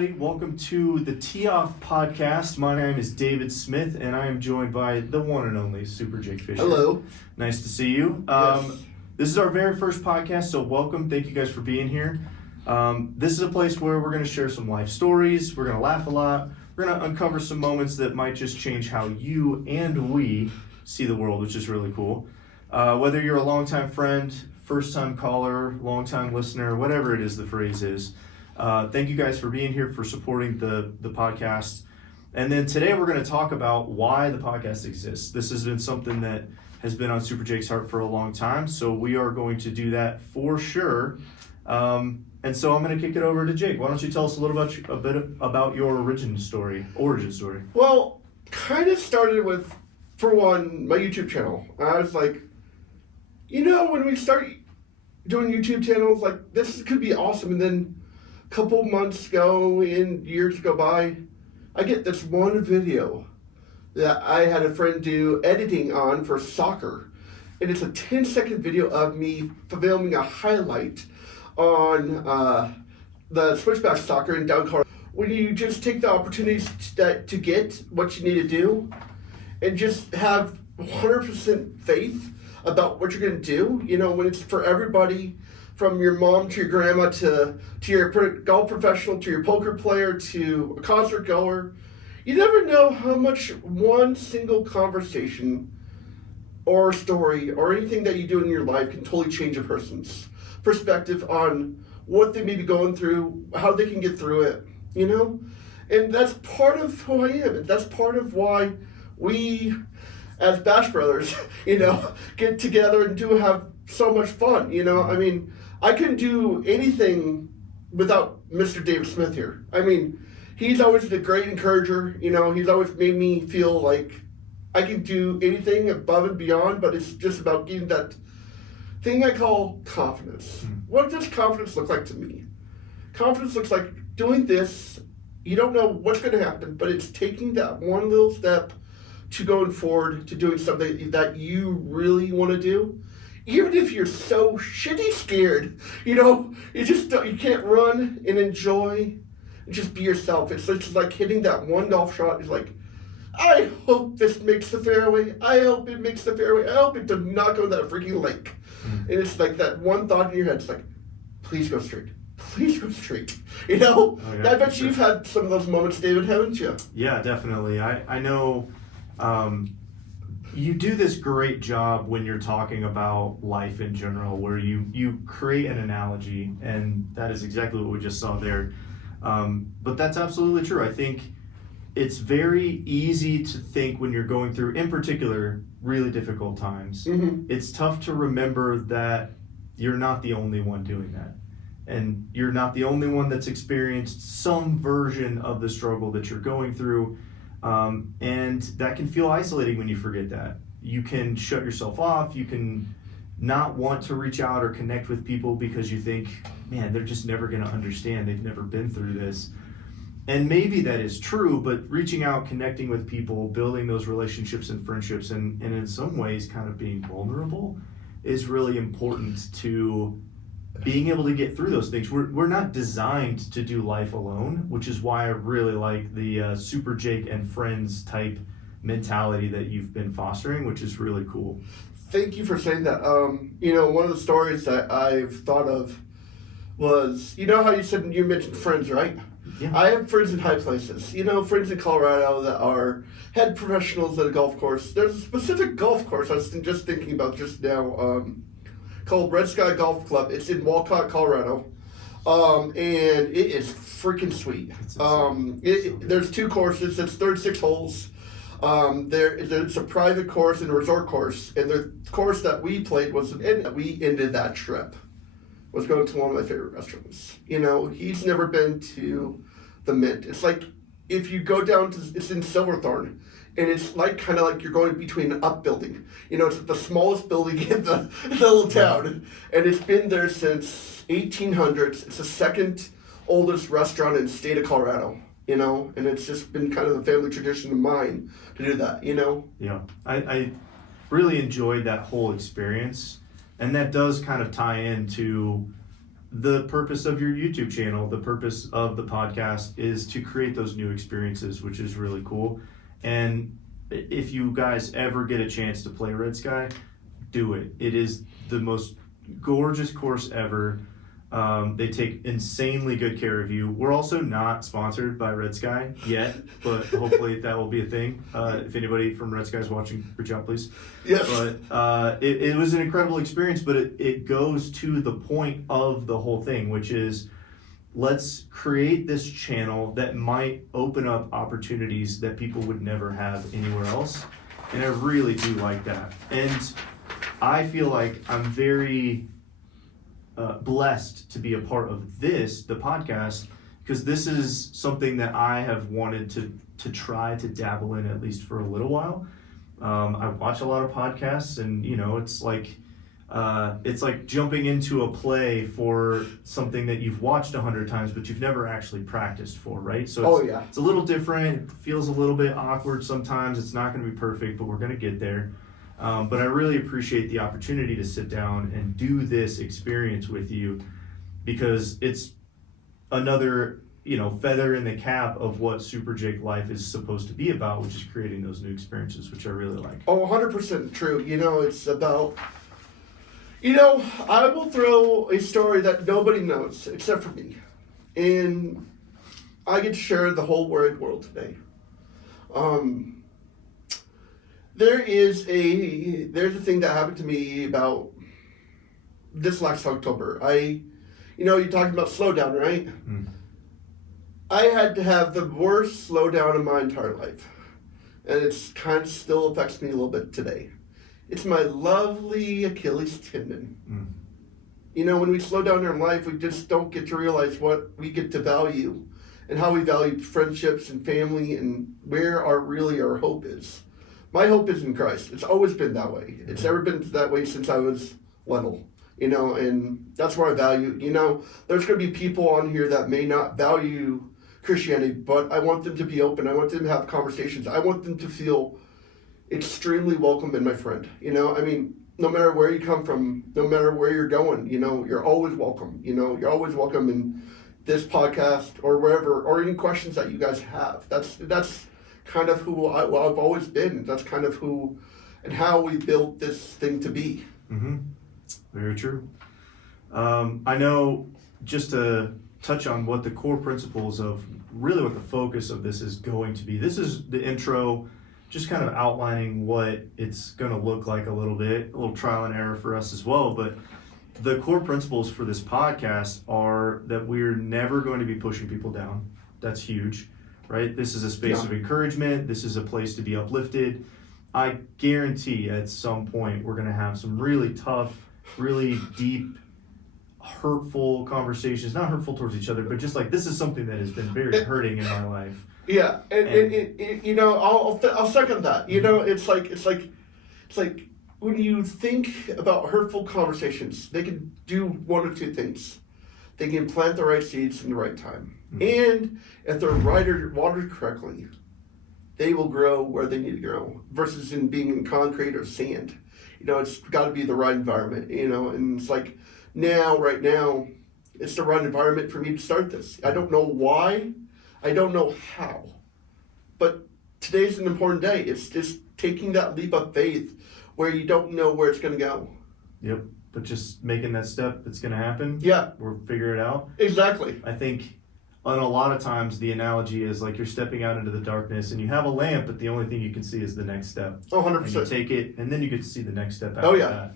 everybody. Welcome to the Tee Off Podcast. My name is David Smith, and I am joined by the one and only Super Jake Fisher. Hello. Nice to see you. Yes. This is our very first podcast, so welcome. Thank you guys for being here. This is a place where we're going to share some life stories. We're going to laugh a lot. We're going to uncover some moments that might just change how you and we see the world, which is really cool. Whether you're a longtime friend, first-time caller, long-time listener, whatever it is the phrase is, thank you guys for being here, for supporting the podcast. And then today we're going to talk about why the podcast exists. This has been something that has been on Super Jake's heart for a long time, so we are going to do that for sure. And so I'm going to kick it over to Jake. Why don't you tell us a bit about your origin story? Well, kind of started with, for one, my YouTube channel. I was like, when we start doing YouTube channels, like, this could be awesome. And then a couple months go and years go by, I get this one video that I had a friend do editing on for soccer. And it's a 10-second video of me filming a highlight on the switchback soccer in down Colorado. When you just take the opportunities to get what you need to do and just have 100% faith about what you're going to do, when it's for everybody, from your mom to your grandma to your golf professional to your poker player to a concert goer, you never know how much one single conversation or story or anything that you do in your life can totally change a person's perspective on what they may be going through, how they can get through it, And that's part of who I am. And that's part of why we, as Bash Brothers, get together and do have so much fun, I mean, I couldn't do anything without Mr. David Smith here. I mean, he's always been a great encourager, he's always made me feel like I can do anything above and beyond, but it's just about getting that thing I call confidence. What does confidence look like to me? Confidence looks like doing this. You don't know what's going to happen, but it's taking that one little step to going forward to doing something that you really want to do. Even if you're so shitty scared, you can't run and enjoy and just be yourself. It's just like hitting that one golf shot. It's like, I hope this makes the fairway. I hope it makes the fairway. I hope it does not go in that freaking lake. And it's like that one thought in your head. It's like, please go straight. Please go straight. Oh, yeah, I bet you've had some of those moments, David, haven't you? Yeah, definitely. I know you do this great job when you're talking about life in general, where you create an analogy, and that is exactly what we just saw there. But that's absolutely true. I think it's very easy to think when you're going through, in particular, really difficult times, it's tough to remember that you're not the only one doing that. And you're not the only one that's experienced some version of the struggle that you're going through. And that can feel isolating when you forget that. You can shut yourself off. You can not want to reach out or connect with people because you think, man, they're just never going to understand. They've never been through this. And maybe that is true, but reaching out, connecting with people, building those relationships and friendships, and in some ways kind of being vulnerable is really important to being able to get through those things. We're not designed to do life alone, which is why I really like the Super Jake and Friends type mentality that you've been fostering, which is really cool. Thank you for saying that. One of the stories that I've thought of was, how you mentioned friends, right? Yeah. I have friends in high places. Friends in Colorado that are head professionals at a golf course. There's a specific golf course I was just thinking about just now, called Red Sky Golf Club. It's in Walcott, Colorado. And it is freaking sweet. There's two courses. It's 36 holes. It's a private course and a resort course. And the course that we played we ended that trip was going to one of my favorite restaurants. He's never been to the Mint. It's like if you go down it's in Silverthorne. And it's kind of like you're going between an up building. It's the smallest building in the little town. And it's been there since 1800s. It's the second oldest restaurant in the state of Colorado, And it's just been kind of the family tradition of mine to do that, Yeah, I really enjoyed that whole experience. And that does kind of tie into the purpose of your YouTube channel, the purpose of the podcast is to create those new experiences, which is really cool. And if you guys ever get a chance to play Red Sky, do it. It is the most gorgeous course ever. They take insanely good care of you. We're also not sponsored by Red Sky yet, but hopefully that will be a thing. If anybody from Red Sky is watching, reach out, please. Yes. But it was an incredible experience, but it goes to the point of the whole thing, which is let's create this channel that might open up opportunities that people would never have anywhere else. And I really do like that. And I feel like I'm very blessed to be a part of this, the podcast, because this is something that I have wanted to try to dabble in at least for a little while. I watch a lot of podcasts, and it's like jumping into a play for something that you've watched 100 times, but you've never actually practiced for, right? So it's a little different. It feels a little bit awkward sometimes. It's not going to be perfect, but we're going to get there. But I really appreciate the opportunity to sit down and do this experience with you, because it's another, feather in the cap of what Super Jake Life is supposed to be about, which is creating those new experiences, which I really like. Oh, 100% true. It's about, I will throw a story that nobody knows except for me. And I get to share the whole wide world today. There's a thing that happened to me about this last October. You're talking about slowdown, right? Mm. I had to have the worst slowdown in my entire life. And it's kind of still affects me a little bit today. It's my lovely Achilles tendon. Mm. When we slow down in life, we just don't get to realize what we get to value and how we value friendships and family and where our hope is. My hope is in Christ. It's always been that way. It's never been that way since I was little, and that's where I value. There's going to be people on here that may not value Christianity, but I want them to be open. I want them to have conversations. I want them to feel extremely welcome in my friend. No matter where you come from, no matter where you're going, you're always welcome. You're always welcome in this podcast or wherever, or any questions that you guys have. That's kind of who I've always been. That's kind of who and how we built this thing to be. Mm-hmm. Very true. I know, just to touch on what the core principles of really what the focus of this is going to be. This is the intro, just kind of outlining what it's going to look like a little trial and error for us as well. But the core principles for this podcast are that we're never going to be pushing people down. That's huge. Right? This is a space of encouragement. This is a place to be uplifted. I guarantee at some point we're going to have some really tough, really deep, hurtful conversations. Not hurtful towards each other, but just like this is something that has been very hurting in my life. Yeah, and I'll second that. It's like when you think about hurtful conversations, they can do one or two things. They can plant the right seeds in the right time. Mm-hmm. And if they're watered correctly, they will grow where they need to grow, versus in being in concrete or sand. It's got to be the right environment, and it's like right now, it's the right environment for me to start this. I don't know why, I don't know how, but today's an important day. It's just taking that leap of faith where you don't know where it's going to go. Yep. But just making that step, it's going to happen. Yeah. We'll figure it out. Exactly. I think on a lot of times the analogy is like you're stepping out into the darkness and you have a lamp, but the only thing you can see is the next step. Oh, 100%. And you take it, and then you get to see the next step after that. Oh, yeah.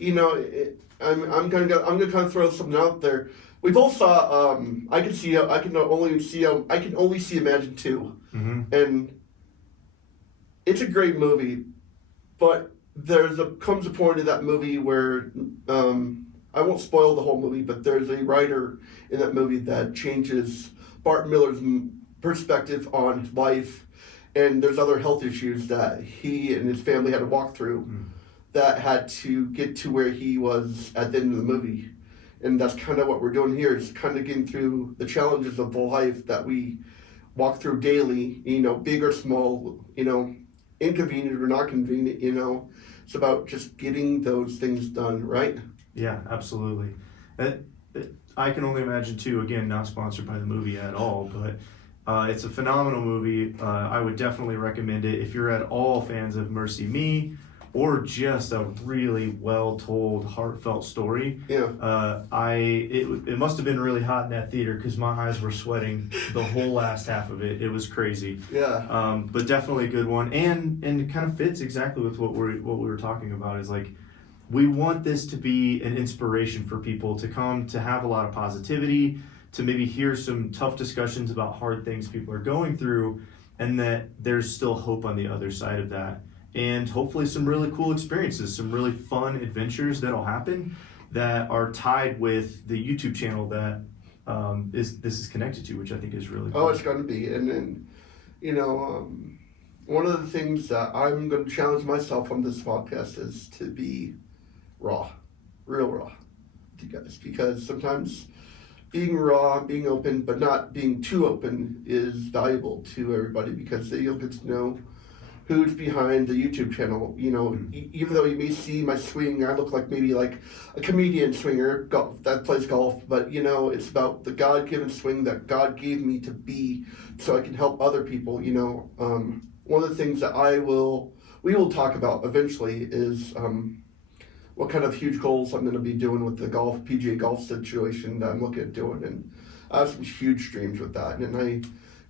I'm going to kind of throw something out there. We both saw, I can only see Imagine 2. Mm-hmm. And it's a great movie, but comes a point in that movie where I won't spoil the whole movie, but there's a writer in that movie that changes Bart Miller's perspective on his life, and there's other health issues that he and his family had to walk through that had to get to where he was at the end of the movie. And that's kind of what we're doing here, is kind of getting through the challenges of the life that we walk through daily, big or small, inconvenient or not convenient, It's about just getting those things done, right? Yeah, absolutely. I can only imagine too. Again, not sponsored by the movie at all, but it's a phenomenal movie. I would definitely recommend it if you're at all fans of Mercy Me, or just a really well told, heartfelt story. Yeah. It must have been really hot in that theater because my eyes were sweating the whole last half of it. It was crazy. Yeah. But definitely a good one, and it kind of fits exactly with what we were talking about. Is like, we want this to be an inspiration for people to come to have a lot of positivity, to maybe hear some tough discussions about hard things people are going through, and that there's still hope on the other side of that. And hopefully some really cool experiences, some really fun adventures that'll happen that are tied with the YouTube channel that this is connected to, which I think is really cool. Oh, it's going to be. And then, one of the things that I'm going to challenge myself on this podcast is to be raw, real raw with you guys. Because sometimes being raw, being open, but not being too open is valuable to everybody, because then you'll get to know who's behind the YouTube channel. Even though you may see my swing, I look like maybe like a comedian swinger that plays golf, but it's about the God-given swing that God gave me to be, so I can help other people. One of the things that we will talk about eventually is what kind of huge goals I'm going to be doing with the PGA golf situation that I'm looking at doing, and I have some huge dreams with that, and I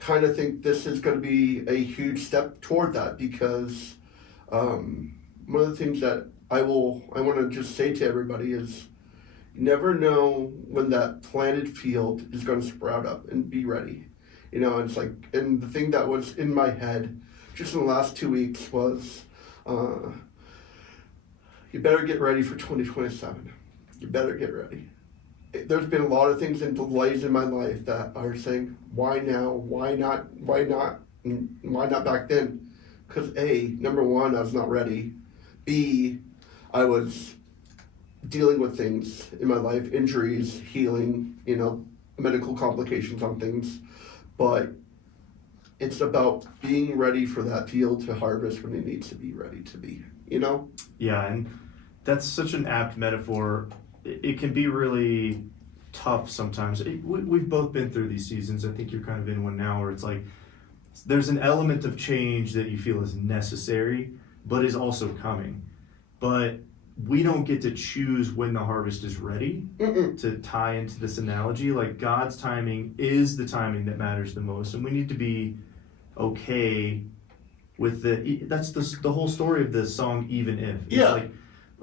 kind of think this is going to be a huge step toward that, because one of the things that I want to just say to everybody is, you never know when that planted field is going to sprout up, and be ready. It's like, and the thing that was in my head just in the last 2 weeks was, you better get ready for 2027. You better get ready. There's been a lot of things and delays in my life that are saying, why now? Why not? Why not? And why not back then? Because A, number one, I was not ready. B, I was dealing with things in my life, injuries, healing, medical complications on things. But it's about being ready for that field to harvest when it needs to be ready to be, Yeah, and that's such an apt metaphor. It can be really tough sometimes. We've both been through these seasons. I think you're kind of in one now where it's like, there's an element of change that you feel is necessary, but is also coming. But we don't get to choose when the harvest is ready. To tie into this analogy. Like, God's timing is the timing that matters the most, and we need to be okay with that's the whole story of the song, Even If. It's like,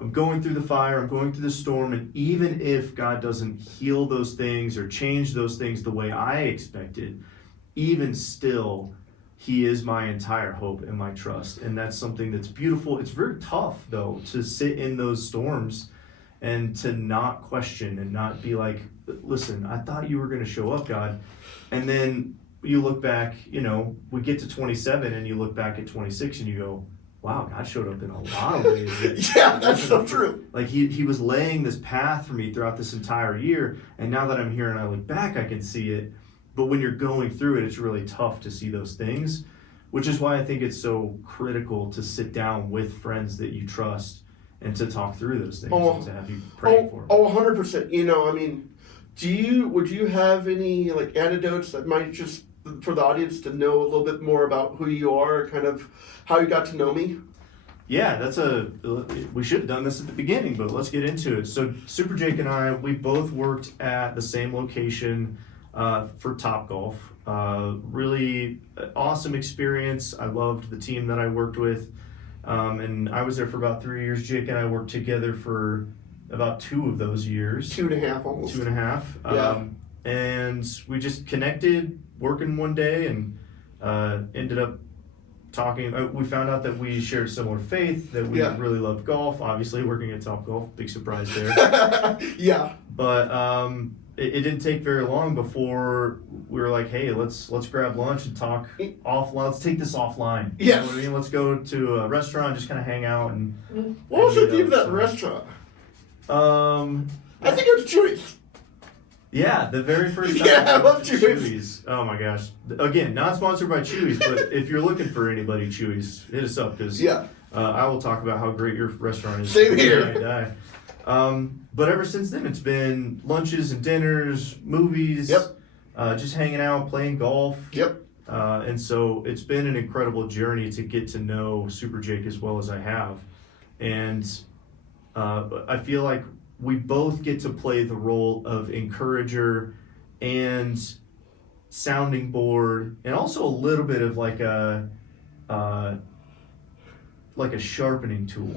I'm going through the fire, I'm going through the storm, and even if God doesn't heal those things or change those things the way I expected, even still, He is my entire hope and my trust. And that's something that's beautiful. It's very tough, though, to sit in those storms and to not question and not be like, listen, I thought you were going to show up, God. And then you look back, we get to 27 and you look back at 26 and you go, wow, God showed up in a lot of ways. Yeah, that's so true. Like, he was laying this path for me throughout this entire year, and now that I'm here and I look back, I can see it. But when you're going through it, it's really tough to see those things, which is why I think it's so critical to sit down with friends that you trust and to talk through those things and to have you pray for them. 100%. Would you have any anecdotes that might just, for the audience to know a little bit more about who you are, kind of how you got to know me? Yeah, we should have done this at the beginning, but let's get into it. So Super Jake and I, we both worked at the same location for Topgolf. Really awesome experience. I loved the team that I worked with, and I was there for about 3 years. Jake and I worked together for about 2 of those years. 2.5 almost. 2.5. Yeah. And we just connected working one day and ended up talking. We found out that we shared similar faith, that we really loved golf. Obviously, working at Topgolf, big surprise there. Yeah. But it didn't take very long before we were like, hey, let's grab lunch and talk offline. Let's take this offline. Yes. You know what I mean? Let's go to a restaurant, just kind of hang out. And what was the name of that restaurant? I think it was Chewy's. Yeah, the very first time. Yeah, I love Chewy's. Oh my gosh! Again, not sponsored by Chewy's, but if you're looking for anybody, Chewy's, hit us up, because I will talk about how great your restaurant is. Same here. But ever since then, it's been lunches and dinners, movies, Yep. Just hanging out, playing golf. Yep. And so it's been an incredible journey to get to know Super Jake as well as I have. And I feel like we both get to play the role of encourager and sounding board, and also a little bit of like a sharpening tool.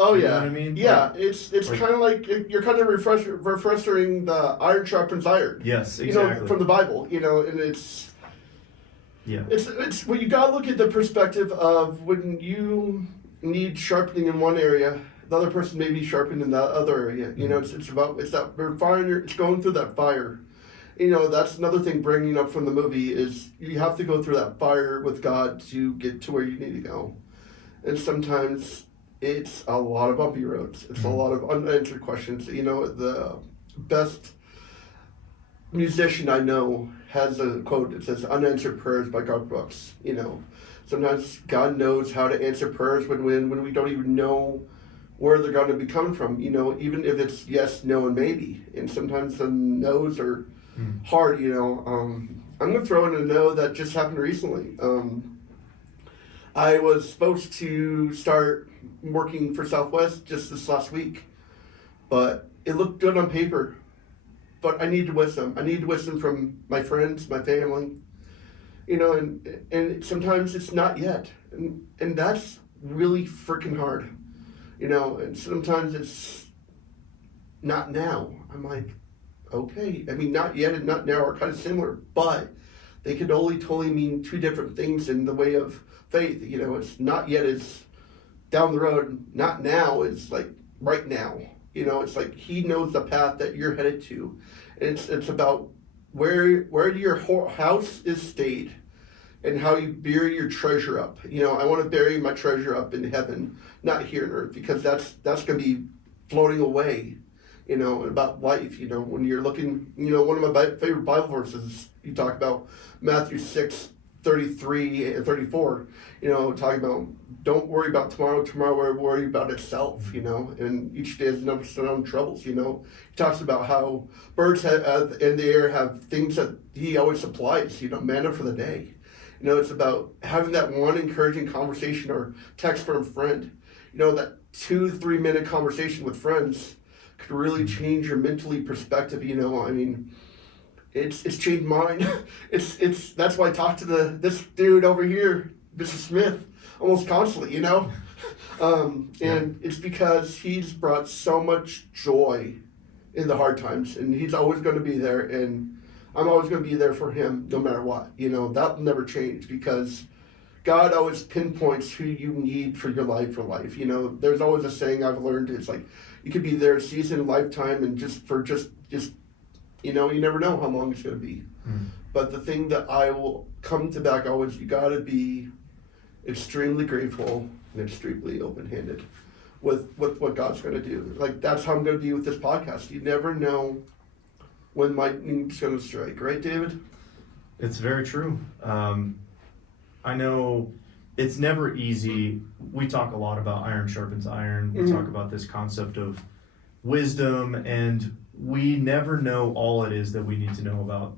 Oh You yeah, know what I mean? yeah. Like- It's like- kind of like you're kind of refreshing the iron sharpens iron. Yes, You know, exactly. from the Bible. You know, and it's Yeah. it's when you gotta look at the perspective of when you need sharpening in one area, the other person may be sharpened in that other area. You know, it's that fire. It's going through that fire. You know, that's another thing bringing up from the movie is you have to go through that fire with God to get to where you need to go. And sometimes it's a lot of bumpy roads. It's a lot of unanswered questions. You know, the best musician I know has a quote that says, "Unanswered prayers" by Garth Brooks. You know, sometimes God knows how to answer prayers when we don't even know where they're going to be coming from. You know, even if it's yes, no, and maybe. And sometimes the no's are hard. You know, I'm going to throw in a no that just happened recently. I was supposed to start working for Southwest just this last week, but it looked good on paper. But I needed wisdom. I needed wisdom from my friends, my family, you know, and sometimes it's not yet. And that's really freaking hard, you know, and sometimes it's not now. I'm like, okay. I mean, not yet and not now are kind of similar, but they could only totally mean two different things in the way of faith. You know, it's not yet is down the road, not now is like right now. You know, it's like he knows the path that you're headed to. It's about where your house is stayed and how you bury your treasure up. You know, I want to bury my treasure up in heaven, not here on earth, because that's going to be floating away. You know, about life. You know, when you're looking, you know, one of my favorite Bible verses, you talk about Matthew 6:33 and 34. You know, talking about don't worry about tomorrow. Tomorrow will worry about itself. You know, and each day has its own troubles. You know, he talks about how birds in the air have things that he always supplies. You know, manna for the day. You know, it's about having that one encouraging conversation or text from a friend. You know, that 2-3 minute conversation with friends could really change your mentally perspective. You know, I mean, it's changed mine. it's that's why I talk to this dude over here, Mr. Smith, almost constantly. You know, and it's because he's brought so much joy in the hard times, and he's always going to be there, and I'm always going to be there for him no matter what. You know, that'll never change because God always pinpoints who you need for your life for life. You know, there's always a saying I've learned. It's like you could be there a season, lifetime, and just you know, you never know how long it's going to be. But the thing that I will come to back always, you got to be extremely grateful and extremely open-handed with what God's going to do. Like that's how I'm going to be with this podcast. You never know when lightning's going to strike, right, David? It's very true. I know it's never easy. We talk a lot about iron sharpens iron. We talk about this concept of wisdom, and we never know all it is that we need to know about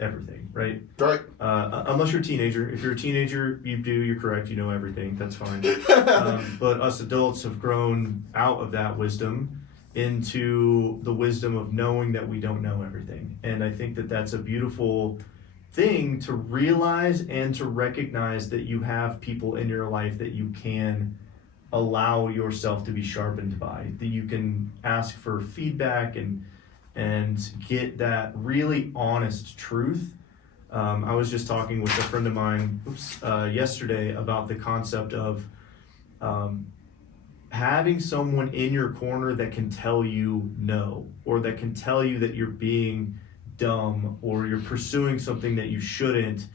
everything, right? Right. Unless you're a teenager. If you're a teenager, you're correct. You know everything. That's fine. But us adults have grown out of that wisdom into the wisdom of knowing that we don't know everything. And I think that that's a beautiful thing to realize and to recognize that you have people in your life that you can allow yourself to be sharpened by, that you can ask for feedback and get that really honest truth. I was just talking with a friend of mine yesterday about the concept of having someone in your corner that can tell you no, or that can tell you that you're being dumb or you're pursuing something that you shouldn't,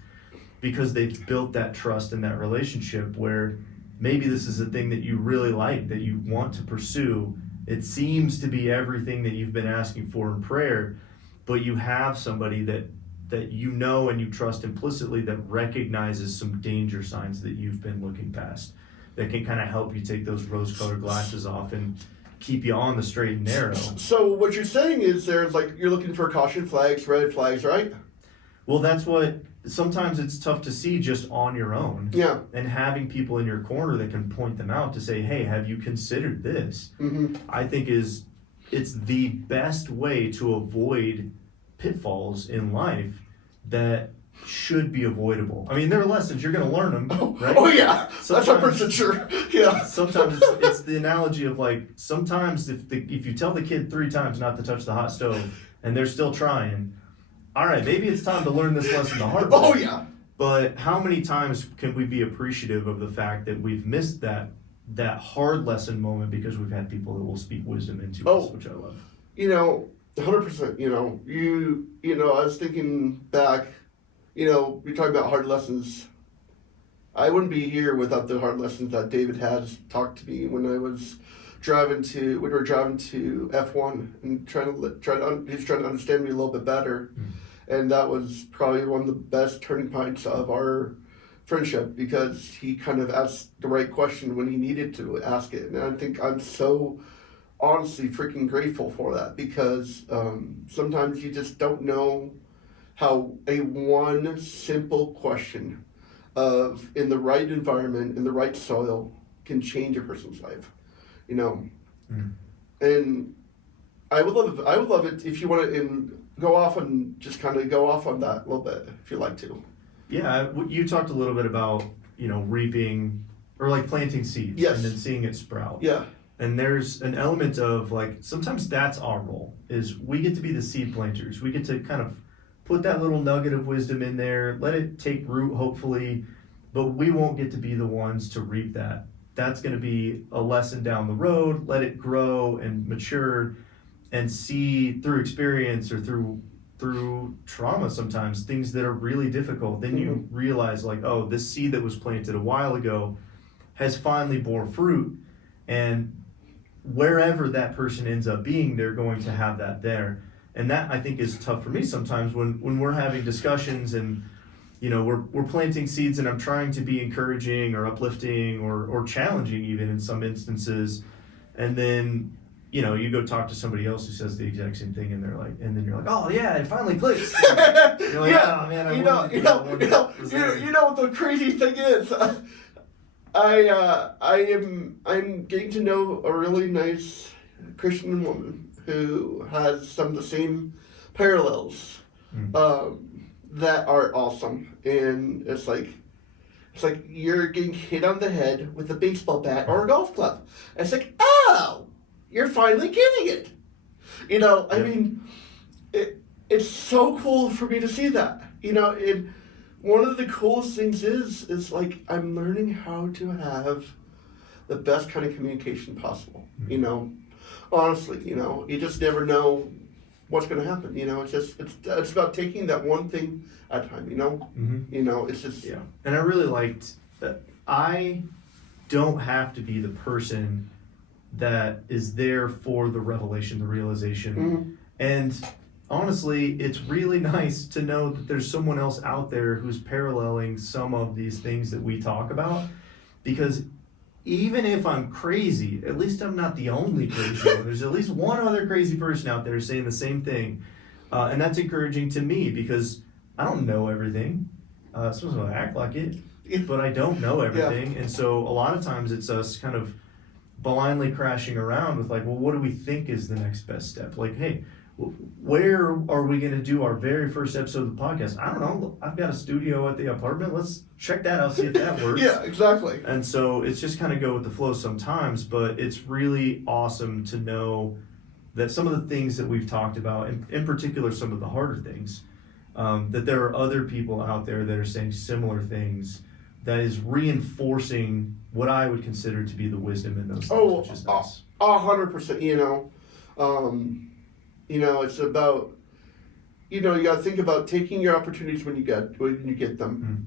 because they've built that trust in that relationship where maybe this is a thing that you really like, that you want to pursue. It seems to be everything that you've been asking for in prayer, but you have somebody that you know and you trust implicitly that recognizes some danger signs that you've been looking past, that can kind of help you take those rose-colored glasses off and keep you on the straight and narrow. So what you're saying is there's like, you're looking for caution flags, red flags, right? Well, that's what, sometimes it's tough to see just on your own. Yeah. And having people in your corner that can point them out to say, hey, have you considered this? Mm-hmm. I think it's the best way to avoid pitfalls in life that should be avoidable. I mean, there are lessons, you're going to learn them, right? Oh yeah, Sometimes, that's 100% sure. Yeah. Sometimes it's the analogy of like, sometimes if you tell the kid 3 times not to touch the hot stove and they're still trying, all right, maybe it's time to learn this lesson the hard way. Oh yeah. But how many times can we be appreciative of the fact that we've missed that hard lesson moment because we've had people that will speak wisdom into us, which I love. 100%. I was thinking back. You're talking about hard lessons. I wouldn't be here without the hard lessons that David has talked to me when I was driving to F1 and he's trying to understand me a little bit better. And that was probably one of the best turning points of our friendship because he kind of asked the right question when he needed to ask it. And I think I'm so honestly freaking grateful for that because sometimes you just don't know how a one simple question of in the right environment, in the right soil can change a person's life, And I would love it if you want to go off on that a little bit if you like to. Yeah, you talked a little bit about reaping or like planting seeds, yes, and then seeing it sprout. Yeah. And there's an element of like sometimes that's our role is we get to be the seed planters. We get to kind of put that little nugget of wisdom in there, let it take root hopefully, but we won't get to be the ones to reap that. That's going to be a lesson down the road. Let it grow and mature and see through experience or through trauma sometimes things that are really difficult. Then you realize like, oh, this seed that was planted a while ago has finally bore fruit, and wherever that person ends up being, they're going to have that there. And that I think is tough for me sometimes when we're having discussions and we're planting seeds and I'm trying to be encouraging or uplifting or challenging even in some instances, and then you go talk to somebody else who says the exact same thing and then you're like, oh yeah, it finally clicks. You're like, yeah, oh man, what the crazy thing is. I'm getting to know a really nice Christian woman who has some of the same parallels that are awesome, and it's like you're getting hit on the head with a baseball bat or a golf club. And it's like, oh, you're finally getting it. I mean, it's so cool for me to see that. And one of the coolest things is like I'm learning how to have the best kind of communication possible. Honestly, you just never know what's going to happen. It's about taking that one thing at a time. It's just And I really liked that I don't have to be the person that is there for the revelation, the realization, and honestly, it's really nice to know that there's someone else out there who's paralleling some of these things that we talk about, because even if I'm crazy, at least I'm not the only crazy one. There's at least one other crazy person out there saying the same thing. And that's encouraging to me because I don't know everything. I'm supposed to act like it, but I don't know everything. Yeah. And so a lot of times it's us kind of blindly crashing around with like, well, what do we think is the next best step? Like, hey, where are we going to do our very first episode of the podcast? I don't know. I've got a studio at the apartment. Let's check that out, see if that works. Yeah, exactly. And so it's just kind of go with the flow sometimes, but it's really awesome to know that some of the things that we've talked about, and in particular some of the harder things, that there are other people out there that are saying similar things that is reinforcing what I would consider to be the wisdom in those things, which is nice. 100%, it's about, you got to think about taking your opportunities when you get them.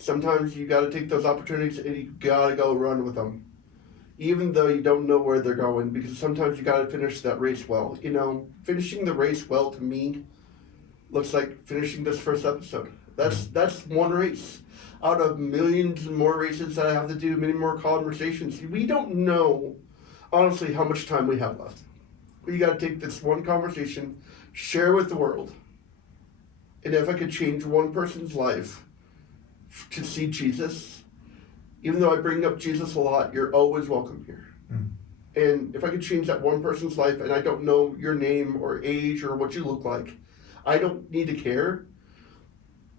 Sometimes you got to take those opportunities and you got to go run with them, even though you don't know where they're going, because sometimes you got to finish that race well. Finishing the race well to me looks like finishing this first episode. That's one race out of millions and more races that I have to do, many more conversations. We don't know, honestly, how much time we have left. But you got to take this one conversation, share with the world. And if I could change one person's life to see Jesus, even though I bring up Jesus a lot, you're always welcome here. And if I could change that one person's life, and I don't know your name or age or what you look like, I don't need to care,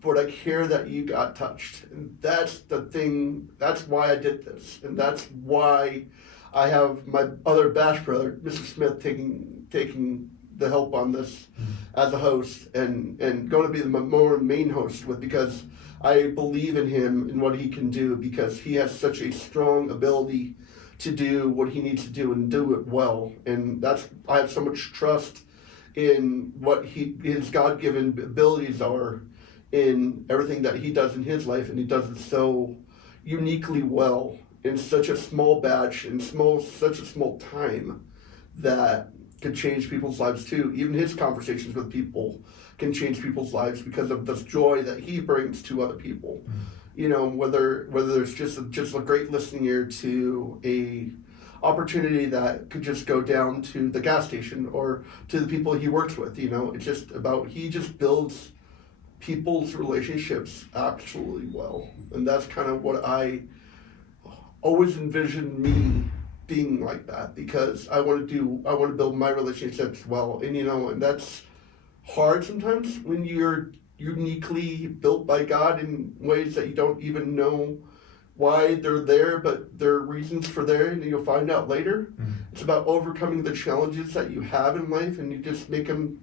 but I care that you got touched. And that's the thing, that's why I did this. And that's why I have my other Bash brother, Mr. Smith, taking the help on this as a host and going to be the more main host with, because I believe in him and what he can do, because he has such a strong ability to do what he needs to do and do it well. And I have so much trust in what his God-given abilities are in everything that he does in his life, and he does it so uniquely well in such a small batch and such a small time that could change people's lives too. Even his conversations with people can change people's lives because of the joy that he brings to other people. You know, whether there's just a great listening ear to a opportunity that could just go down to the gas station or to the people he works with. You know, it's just about, he just builds people's relationships actually well. And that's kind of what I always envisioned me being like that, because I want to build my relationships well. And, you know, and that's hard sometimes when you're uniquely built by God in ways that you don't even know why they're there, but there are reasons for there, and you'll find out later. It's about overcoming the challenges that you have in life, and you just make them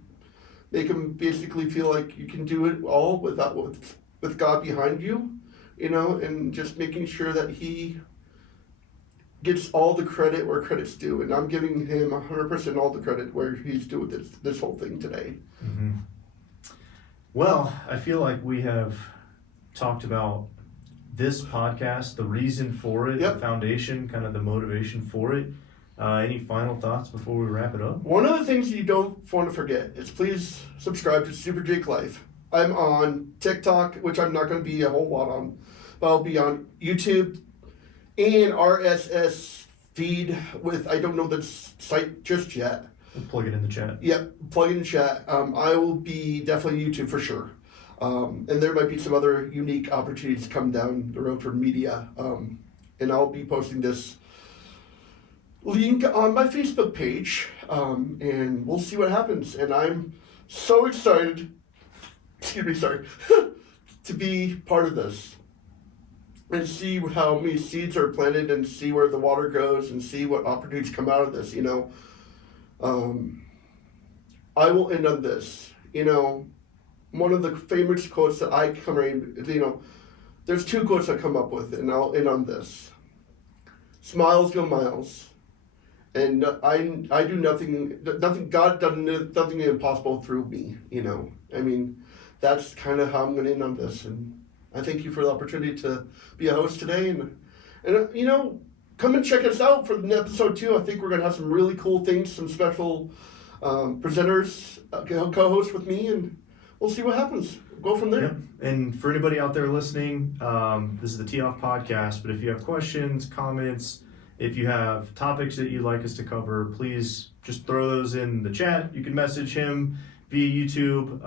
basically feel like you can do it all with God behind you, you know, and just making sure that he gets all the credit where credit's due. And I'm giving him 100% all the credit where he's doing this whole thing today. Well, I feel like we have talked about this podcast, the reason for it, the foundation, kind of the motivation for it. Any final thoughts before we wrap it up? One of the things you don't want to forget is please subscribe to Super Jake Life. I'm on TikTok, which I'm not going to be a whole lot on, but I'll be on YouTube and RSS feed with, I don't know the site just yet. We'll plug it in the chat. Yep, plug it in the chat. I will be definitely YouTube for sure. And there might be some other unique opportunities come down the road for media. And I'll be posting this link on my Facebook page. And we'll see what happens. And I'm so excited, to be part of this. And see how many seeds are planted and see where the water goes and see what opportunities come out of this, you know. I will end on this. You know, one of the famous quotes that I there's two quotes I come up with, and I'll end on this. Smiles go miles. And I do nothing, God does nothing impossible through me, you know. I mean, that's kind of how I'm going to end on this. And I thank you for the opportunity to be a host today. And you know, come and check us out for episode 2. I think we're going to have some really cool things, some special presenters, co-host with me, and we'll see what happens. Go from there. Yeah. And for anybody out there listening, this is the Tee Off Podcast, but if you have questions, comments, if you have topics that you'd like us to cover, please just throw those in the chat. You can message him via YouTube.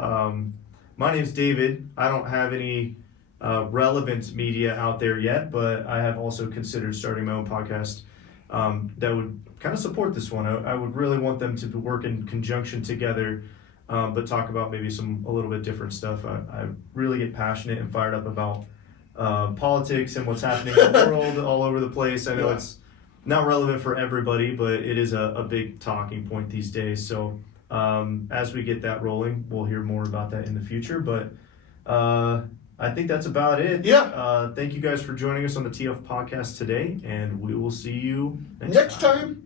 My name's David. I don't have any relevant media out there yet, but I have also considered starting my own podcast that would kind of support this one. I would really want them to work in conjunction together, but talk about maybe a little bit different stuff. I really get passionate and fired up about politics and what's happening in the world all over the place. I know it's not relevant for everybody, but it is a big talking point these days. So as we get that rolling, we'll hear more about that in the future. But I think that's about it. Yeah. Thank you guys for joining us on the Tee Off Podcast today, and we will see you next time.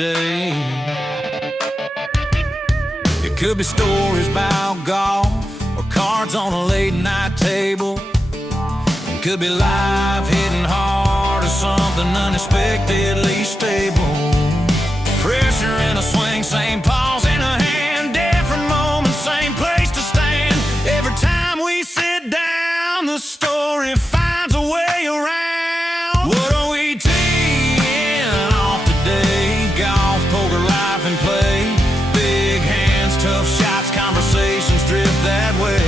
today. It could be stories about golf or cards on a late night table. It could be life hitting hard or something unexpectedly stable. Pressure in a swing, same pause in a hand, different moments, same place to stand. Every time we sit down, the story finds a way around. What are we teeing off today? Golf, poker, life, and play. Big hands, tough shots, conversations drift that way.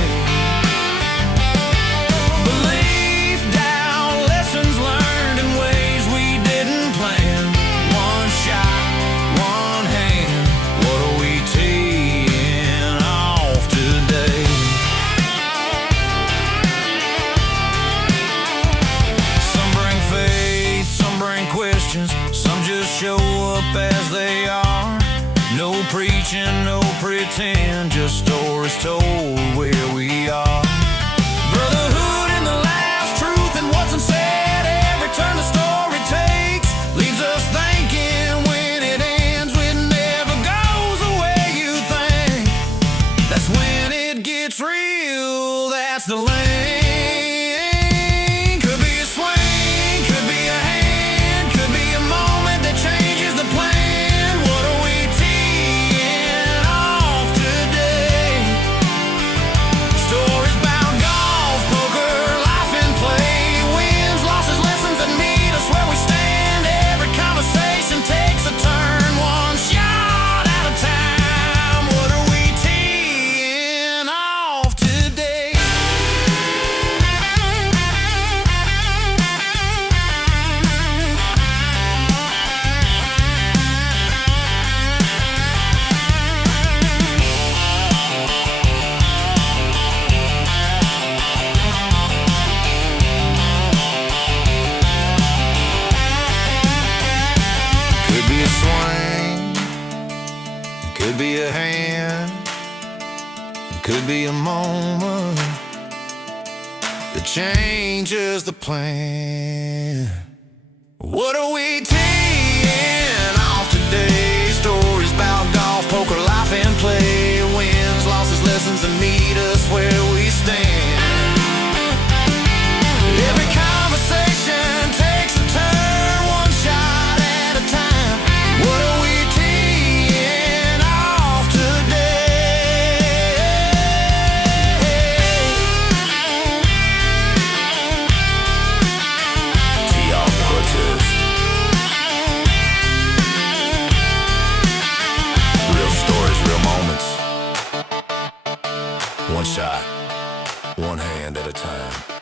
Belief, doubt, lessons learned in ways we didn't plan. One shot, one hand. What are we teeing off today? Some bring faith, some bring questions, some just show up as they are. No preaching, no pretend, just stories told where we are. Brotherhood in the laughs, truth in what's unsaid. Every turn the story takes leaves us thinking. When it ends, it never goes the way you think. That's when it gets real, that's the lane. Could be a swing, could be a hand, could be a moment that changes the plan. What are we teeing off today? Stories about golf, poker, life and play. Wins, losses, lessons that meet us where we stand. Every conversation takes a turn, one shot at a time. What are we teeing off today? Could be a swing, it could be a hand, it could be a moment that changes the plan. What are we teeing off today? Stories about golf, poker, life and play. Wins, losses, lessons that meet us where we stand. Every conversation takes a turn, one shot at a time. What are we teeing off today? Tee off crutches. Real stories, real moments. One shot, one hand at a time.